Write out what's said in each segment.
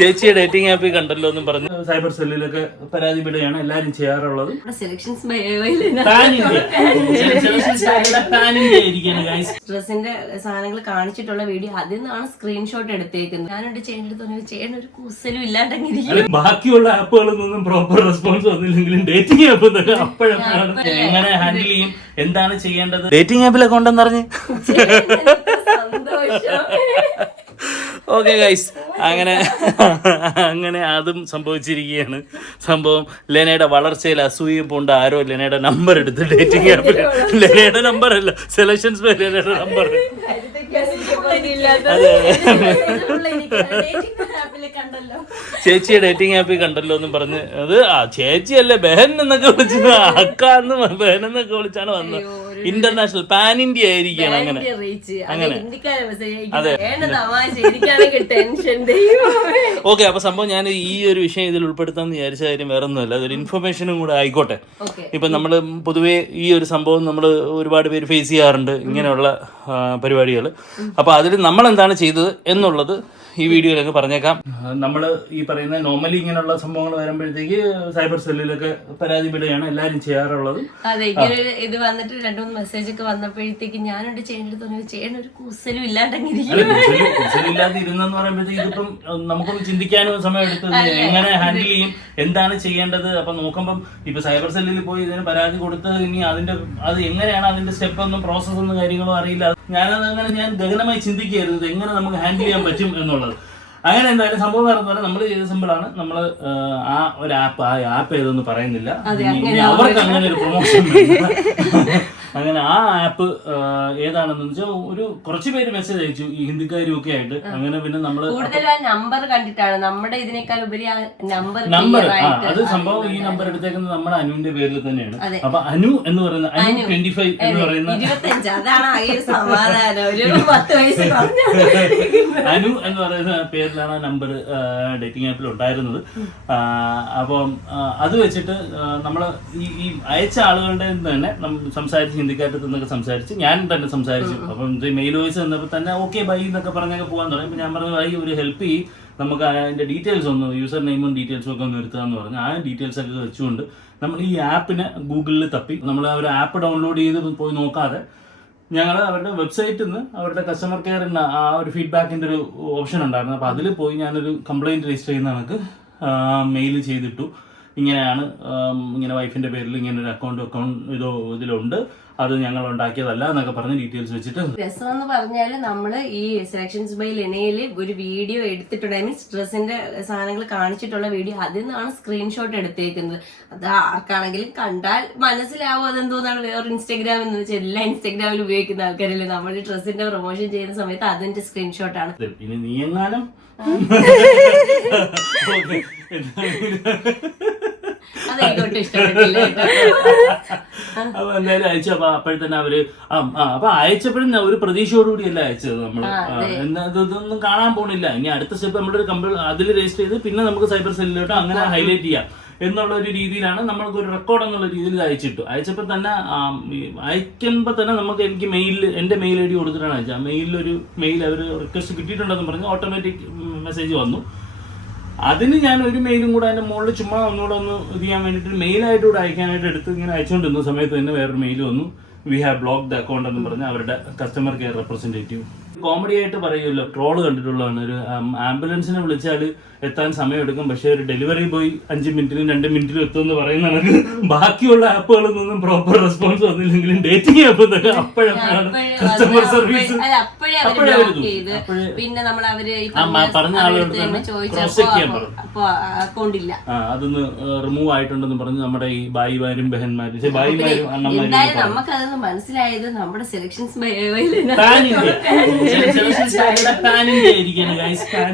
ചേച്ചിയെ ഡേറ്റിംഗ് ആപ്പിൽ കണ്ടല്ലോ എന്നും പറഞ്ഞ് സൈബർ സെല്ലിലൊക്കെ പരാതിപ്പെടുകയാണ് എല്ലാരും ചെയ്യാറുള്ളത്. ഡ്രസ്സിന്റെ സാധനങ്ങൾ കാണിച്ചിട്ടുള്ള വീഡിയോ അതിൽ നിന്നാണ് സ്ക്രീൻഷോട്ട് എടുത്തേക്കുന്നത്. ഞാനോട് ചേട്ടൻ ഒരു കുസലും ഇല്ലാണ്ടെങ്കിൽ ബാക്കിയുള്ള ആപ്പുകളിൽ നിന്നും പ്രോപ്പർ റെസ്പോൺസ് വന്നില്ലെങ്കിലും ഡേറ്റിംഗ് ആപ്പ് അപ്പോഴാണ് എങ്ങനെ ഹാൻഡിൽ ചെയ്യും, എന്താണ് ചെയ്യേണ്ടത്. ഡേറ്റിംഗ് ആപ്പിലൊക്കെ ഉണ്ടെന്ന് പറഞ്ഞ് ഓക്കെ ഗൈസ്, അങ്ങനെ അതും സംഭവിച്ചിരിക്കുകയാണ്. സംഭവം ലെനയുടെ വളർച്ചയിൽ അസൂയ പൂണ്ട ആരോ ലെനയുടെ നമ്പർ എടുത്ത് ഡേറ്റിംഗ് ആപ്പിൽ, ലെനയുടെ നമ്പർ അല്ല, സെലക്ഷൻസ് ബൈ ലെനയുടെ നമ്പർ, ചേച്ചിയെ ഡേറ്റിംഗ് ആപ്പിൽ കണ്ടല്ലോ എന്നും പറഞ്ഞ് അത് ചേച്ചിയല്ലേ ബെഹൻ എന്നൊക്കെ വിളിച്ച് അക്ക എന്ന് ബെഹൻ എന്നൊക്കെ വിളിച്ചാണ് വന്നത്. ഇന്റർനാഷണൽ പാൻ ഇന്ത്യ ആയിരിക്കണം. അങ്ങനെ അതെ. ഓക്കെ, അപ്പൊ സംഭവം ഞാൻ ഈ ഒരു വിഷയം ഇതിൽ ഉൾപ്പെടുത്താന്ന് വിചാരിച്ച കാര്യം വേറെ ഒന്നുമല്ല, അതൊരു ഇൻഫർമേഷനും കൂടെ ആയിക്കോട്ടെ. ഇപ്പൊ നമ്മള് പൊതുവേ ഈ ഒരു സംഭവം നമ്മൾ ഒരുപാട് പേര് ഫേസ് ചെയ്യാറുണ്ട്, ഇങ്ങനെയുള്ള പരിപാടികൾ. അപ്പൊ അതിൽ നമ്മൾ എന്താണ് ചെയ്തത് എന്നുള്ളത് ഈ വീഡിയോയിലൊക്കെ പറഞ്ഞേക്കാം. നമ്മൾ ഈ പറയുന്ന നോർമലി ഇങ്ങനെയുള്ള സംഭവങ്ങൾ വരുമ്പോഴത്തേക്ക് സൈബർ സെല്ലിലൊക്കെ പരാതിപ്പെടുകയാണ് എല്ലാരും ചെയ്യാറുള്ളത്. അതെ, ഇങ്ങനെ ഇത് വന്നിട്ട് 2-3 മെസ്സേജ് ഒക്കെ വന്നപ്പോഴത്തേക്ക് ഞാനോട് ചേട്ടൻ ഒരു കുസലും ഇല്ലാതിരുന്നെന്ന് പറയുമ്പോഴത്തേക്ക് ഇതിപ്പം നമുക്കൊന്ന് ചിന്തിക്കാനും സമയം എടുത്തത് എങ്ങനെ ഹാൻഡിൽ ചെയ്യും, എന്താണ് ചെയ്യേണ്ടത്. അപ്പൊ നോക്കുമ്പം ഇപ്പൊ സൈബർ സെല്ലിൽ പോയി ഇതിന് പരാതി കൊടുത്ത് ഇനി അത് എങ്ങനെയാണ് അതിന്റെ സ്റ്റെപ്പ് ഒന്നും പ്രോസസ് ഒന്നും കാര്യങ്ങളോ അറിയില്ല. ഞാൻ ഗഹനമായി ചിന്തിക്കുകയായിരുന്നു എങ്ങനെ നമുക്ക് ഹാൻഡിൽ ചെയ്യാൻ പറ്റും എന്നുള്ളത്. അങ്ങനെ എന്തായാലും സംഭവം പറഞ്ഞാൽ നമ്മൾ ചെയ്ത് സിമ്പിളാണ്. നമ്മൾ ആ ആപ്പ് ഏതൊന്നും പറയുന്നില്ല, അവർക്ക് അങ്ങനെ ഒരു പ്രൊമോഷൻ അങ്ങനെ ആ ആപ്പ് ഏതാണെന്ന് വെച്ചാൽ ഒരു കുറച്ച് പേര് മെസ്സേജ് അയച്ചു, ഈ ഹിന്ദിക്കാരും ഒക്കെ ആയിട്ട്. അങ്ങനെ പിന്നെ നമ്മള് നമ്പർ കണ്ടിട്ടാണ് നമ്മുടെ ഇതിനേക്കാൾ ഉപരി നമ്പർ അത് സംഭവം ഈ നമ്പർ എടുത്തേക്കുന്നത് നമ്മുടെ അനുവിന്റെ പേരിൽ തന്നെയാണ്. അപ്പൊ അനു എന്ന് പറയുന്ന അനു 25 എന്ന് പറയുന്ന അനു എന്ന് പറയുന്ന പേരിലാണ് ആ നമ്പർ ഡേറ്റിംഗ് ആപ്പിൽ ഉണ്ടായിരുന്നത്. അപ്പം അത് വെച്ചിട്ട് നമ്മള് ഈ അയച്ച ആളുകളുടെ തന്നെ സംസാരിച്ച് ഹിന്ദിക്കാരുടെ നിന്നൊക്കെ സംസാരിച്ച് ഞാൻ തന്നെ സംസാരിച്ചു. അപ്പം മെയിൽ വോയിസ് വന്നപ്പോൾ തന്നെ ഓക്കെ ബൈ എന്നൊക്കെ പറഞ്ഞൊക്കെ പോകാൻ തുടങ്ങി. അപ്പം ഞാൻ പറഞ്ഞു ബൈ ഒരു ഹെൽപ്പ് ചെയ്യും, നമുക്ക് അതിന്റെ ഡീറ്റെയിൽസ് ഒന്ന് യൂസർ നെയിമും ഡീറ്റെയിൽസും ഒക്കെ ഒന്ന് എടുത്താന്ന് പറഞ്ഞു. ആ ഡീറ്റെയിൽസ് ഒക്കെ വെച്ചുകൊണ്ട് നമ്മൾ ഈ ആപ്പിനെ ഗൂഗിളിൽ തപ്പി നമ്മൾ ആ ഒരു ആപ്പ് ഡൗൺലോഡ് ചെയ്ത് പോയി നോക്കാതെ ഞങ്ങൾ അവരുടെ വെബ്സൈറ്റിൽ നിന്ന് അവരുടെ കസ്റ്റമർ കെയറിന് ആ ഒരു ഫീഡ്ബാക്കിന്റെ ഒരു ഓപ്ഷൻ ഉണ്ടായിരുന്നു. അപ്പോൾ അതിൽ പോയി ഞാനൊരു കംപ്ലൈന്റ് രജിസ്റ്റർ ചെയ്യുന്ന കണക്ക് മെയിൽ ചെയ്തിട്ടു. ഇങ്ങനെയാണ്, ഇങ്ങനെ വൈഫിന്റെ പേരിൽ ഇങ്ങനെ ഒരു ഇതിലുണ്ട്, അത് ഞങ്ങൾ ഉണ്ടാക്കിയതല്ല എന്നൊക്കെ പറഞ്ഞ് ഡീറ്റെയിൽസ് വെച്ചിട്ട്. രസം എന്ന് പറഞ്ഞാൽ നമ്മള് ഈ സെലക്ഷൻസ് ബൈ ലെനയില് ഒരു വീഡിയോ എടുത്തിട്ടുണ്ട്, മീൻസ് ഡ്രസ്സിന്റെ സാധനങ്ങൾ കാണിച്ചിട്ടുള്ള വീഡിയോ അതിൽ നിന്നാണ് സ്ക്രീൻഷോട്ട് എടുത്തേക്കുന്നത്. അത് ആർക്കാണെങ്കിലും കണ്ടാൽ മനസ്സിലാവും അതെന്തോന്നാണ് വേറെ ഇൻസ്റ്റാഗ്രാം എന്ന് വെച്ചാൽ എല്ലാ ഇൻസ്റ്റാഗ്രാമിൽ ഉപയോഗിക്കുന്ന ആൾക്കാരല്ലേ. നമ്മൾ ഡ്രസ്സിന്റെ പ്രൊമോഷൻ ചെയ്യുന്ന സമയത്ത് അതിന്റെ സ്ക്രീൻഷോട്ടാണ്. ഇനി നീ എങ്ങാനും അപ്പൊ എന്തായാലും അയച്ചു. അപ്പൊ അപ്പോഴത്തന്നെ അവര് അപ്പൊ അയച്ചപ്പോഴും ഒരു പ്രതീക്ഷയോടുകൂടി അല്ല അയച്ചത്. നമ്മള് ഇതൊന്നും കാണാൻ പോണില്ല, ഇനി അടുത്ത സ്റ്റെപ്പ് നമ്മുടെ അതിൽ രജിസ്റ്റർ ചെയ്ത് പിന്നെ നമുക്ക് സൈബർ സെല്ലിലോട്ട് അങ്ങനെ ഹൈലൈറ്റ് ചെയ്യാം എന്നുള്ള ഒരു രീതിയിലാണ് നമ്മൾക്ക് ഒരു റെക്കോർഡ് എന്നുള്ള രീതിയിൽ അയച്ചിട്ടു. അയച്ചപ്പോൾ തന്നെ അയക്കുമ്പോൾ തന്നെ നമുക്ക് എനിക്ക് എൻ്റെ മെയിൽ ഐ ഡി കൊടുത്തിട്ടാണ് അയച്ചത്. ആ മെയിലൊരു മെയിൽ അവർ റിക്വസ്റ്റ് കിട്ടിയിട്ടുണ്ടെന്ന് പറഞ്ഞ് ഓട്ടോമാറ്റിക് മെസ്സേജ് വന്നു. അതിന് ഞാൻ ഒരു മെയിലും കൂടെ അതിന്റെ മുകളിൽ ചുമ്മാ ഒന്നുകൂടെ ഒന്ന് ഇത് ചെയ്യാൻ വേണ്ടിയിട്ട് മെയിലായിട്ട് കൂടെ അയക്കാനായിട്ട് എടുത്ത് ഇങ്ങനെ അയച്ചുകൊണ്ടിരുന്ന സമയത്ത് തന്നെ വേറൊരു മെയിൽ വന്നു, വി ഹാവ് ബ്ലോക്ക്ഡ് അക്കൗണ്ട് എന്ന് പറഞ്ഞ് അവരുടെ കസ്റ്റമർ കെയർ റെപ്രസെന്റേറ്റീവ്. കോമഡി ആയിട്ട് പറയുമല്ലോ, ട്രോള് കണ്ടിട്ടുള്ളതാണ്. ഒരു ആംബുലൻസിനെ വിളിച്ചാൽ എത്താൻ സമയമെടുക്കും, പക്ഷെ ഒരു ഡെലിവറി ബോയ് 5 മിനിറ്റിലും 2 മിനിറ്റിലും എത്തുമെന്ന് പറയുന്ന കണക്ക് ബാക്കിയുള്ള ആപ്പുകളിൽ നിന്നും പ്രോപ്പർ റെസ്പോൺസ് വന്നില്ലെങ്കിലും ഡേറ്റിംഗ് ആപ്പ് അപ്പോഴാണ് കസ്റ്റമർ സർവീസ് പിന്നെ നമ്മൾ പറഞ്ഞ ആളുകൾ ക്രോസ് ചെക്ക് ചെയ്യാൻ പറഞ്ഞു. അതൊന്ന് റിമൂവ് ആയിട്ടുണ്ടെന്ന് പറഞ്ഞ് നമ്മുടെ ഈ ഭായിമാരും ബഹന്മാരും ഭായിമാരും അണ്ണന്മാരും നമുക്കതൊന്ന് മനസ്സിലായത് നമ്മുടെ സെലക്ഷൻസ് പാൻ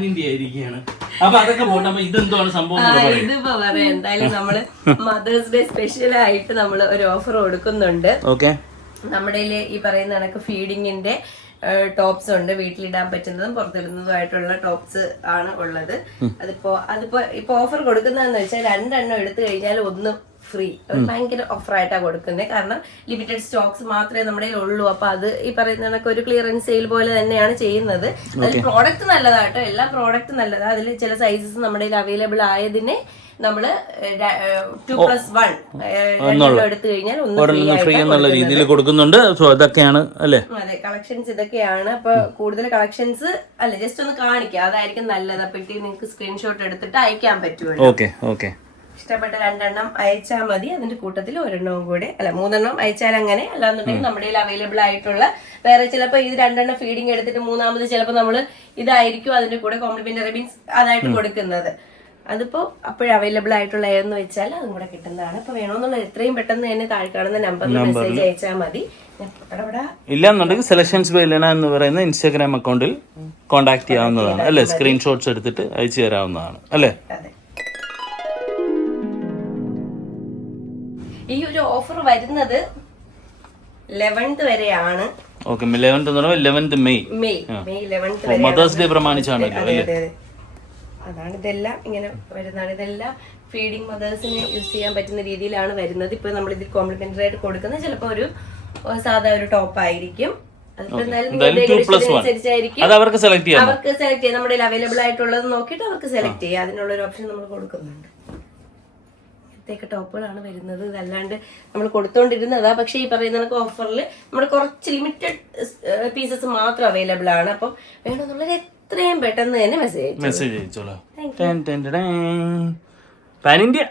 ഇന്ത്യ ആയിരിക്കുകയാണ്. അപ്പൊ അതൊക്കെ പോട്ടെ, ഇതെന്താണ് സംഭവം? ഇതിപ്പോ പറയാം. എന്തായാലും നമ്മള് മദേഴ്സ് ഡേ സ്പെഷ്യൽ ആയിട്ട് നമ്മള് ഒരു ഓഫർ കൊടുക്കുന്നുണ്ട്. നമ്മുടെ ഈ പറയുന്ന കണക്ക് ഫീഡിങ്ങിന്റെ ടോപ്സ് ഉണ്ട്, വീട്ടിലിടാൻ പറ്റുന്നതും പുറത്തിടുന്നതുമായിട്ടുള്ള ടോപ്സ് ആണ് ഉള്ളത്. അതിപ്പോ ഇപ്പൊ ഓഫർ കൊടുക്കുന്നതെന്ന് വെച്ചാൽ 2 എടുത്തു കഴിഞ്ഞാൽ 1 ഫ്രീ. ഭയങ്കര ഓഫറായിട്ടാണ് കൊടുക്കുന്നത്. കാരണം ലിമിറ്റഡ് സ്റ്റോക്സ് മാത്രമേ നമ്മുടെ ഉള്ളൂ. അപ്പൊ അത് ഈ പറയുന്ന കണക്ക് ഒരു ക്ലിയറൻസ് സെയിൽ പോലെ തന്നെയാണ് ചെയ്യുന്നത്. അതിൽ പ്രോഡക്റ്റ് നല്ലതാട്ടോ, എല്ലാ പ്രോഡക്റ്റ് നല്ലതാണ്. അതിൽ ചില സൈസസ് നമ്മുടെ അവൈലബിൾ ആയതിനെ നമ്മള് 2+1 എടുത്തു കഴിഞ്ഞാൽ ഒന്ന് ഫ്രീ എന്നുള്ള രീതിയിൽ കൊടുക്കുന്നുണ്ട്. സോ അതൊക്കെയാണ് അല്ലേ? അതെ, കളക്ഷൻസ് ഇതൊക്കെയാണ്. അപ്പൊ കൂടുതൽ കളക്ഷൻസ് അല്ല, ജസ്റ്റ് ഒന്ന് കാണിക്കാം, അതായിരിക്കും നല്ലത്. അപ്പോഴത്തേക്ക് നിങ്ങൾക്ക് സ്ക്രീൻഷോട്ട് എടുത്തിട്ട് അയക്കാൻ പറ്റുമല്ലോ. Okay okay. ഇഷ്ടപ്പെട്ട 2 അയച്ചാൽ മതി. അതിന്റെ കൂട്ടത്തിൽ 1 കൂടെ, അല്ല 3 അയച്ചാൽ അങ്ങനെ. അല്ലാന്നുണ്ടെങ്കിൽ നമ്മുടെ അവൈലബിൾ ആയിട്ടുള്ള വേറെ ചിലപ്പോൾ ഇത് 2 ഫീഡിങ് എടുത്തിട്ട് 3ാമത് ചിലപ്പോൾ നമ്മൾ ഇതായിരിക്കും അതിന്റെ കൂടെ കോംപ്ലിമെന്ററി മീൻസ് അതായിട്ട് കൊടുക്കുന്നത്. അതിപ്പോ അപ്പോഴും അവൈലബിൾ ആയിട്ടുള്ള ഏതെന്ന് വെച്ചാൽ അതും കൂടെ കിട്ടുന്നതാണ്. അപ്പൊ വേണമെന്നുള്ള എത്രയും പെട്ടെന്ന് തന്നെ താഴെ കാണുന്ന നമ്പറിൽ മെസ്സേജ് അയച്ചാൽ മതി. ഇല്ലാന്നുണ്ടെങ്കിൽ സെലക്ഷൻസ് ബൈ ലെന എന്ന് പറയുന്ന ഇൻസ്റ്റാഗ്രാം അക്കൗണ്ടിൽ കോൺടാക്ട് ചെയ്യാവുന്നതാണ് അല്ലെ? സ്ക്രീൻഷോട്ട്സ് എടുത്തിട്ട് അയച്ചു തരാവുന്നതാണ് അല്ലേ? ഈ ഒരു ഓഫർ വരുന്നത് 11th വരെയാണ്. ഓക്കെ, 11th മെയ് 11th വരെ. മദേഴ്സ് ഡേ പ്രമാണിച്ചാണല്ലോ അല്ലേ? അതാണ് ഇതെല്ലാം ഇങ്ങനെ വരുന്നതാണ്. ഇതെല്ലാം ഫീഡിങ് മദേഴ്സിന് യൂസ് ചെയ്യാൻ പറ്റുന്ന രീതിയിലാണ് വരുന്നത്. ഇപ്പൊ നമ്മൾ ഇതിൽ കോംപ്ലിമെന്ററി ആയിട്ട് കൊടുക്കുന്നത് ചിലപ്പോ ഒരു സാധാ ഒരു ടോപ്പ് ആയിരിക്കും. അവർക്ക് സെലക്ട് ചെയ്യാം. നമ്മുടെ അവൈലബിൾ ആയിട്ടുള്ളത് നോക്കിയിട്ട് അവർക്ക് സെലക്ട് ചെയ്യാം. അതിനുള്ള ഒരു ഓപ്ഷൻ നമ്മൾ കൊടുക്കുന്നുണ്ട്. ഇങ്ങനത്തെയൊക്കെ ടോപ്പുകളാണ് വരുന്നത്. ഇതല്ലാണ്ട് നമ്മൾ കൊടുത്തോണ്ടിരുന്നതാ. പക്ഷെ ഈ പറയുന്ന ഓഫറിൽ നമ്മൾ കുറച്ച് ലിമിറ്റഡ് പീസസ് മാത്രം അവൈലബിൾ ആണ്. അപ്പം വേണമെന്നുള്ളത് എത്രയും പെട്ടെന്ന് തന്നെ മെസ്സേജ് അയച്ചോളാം. Pan India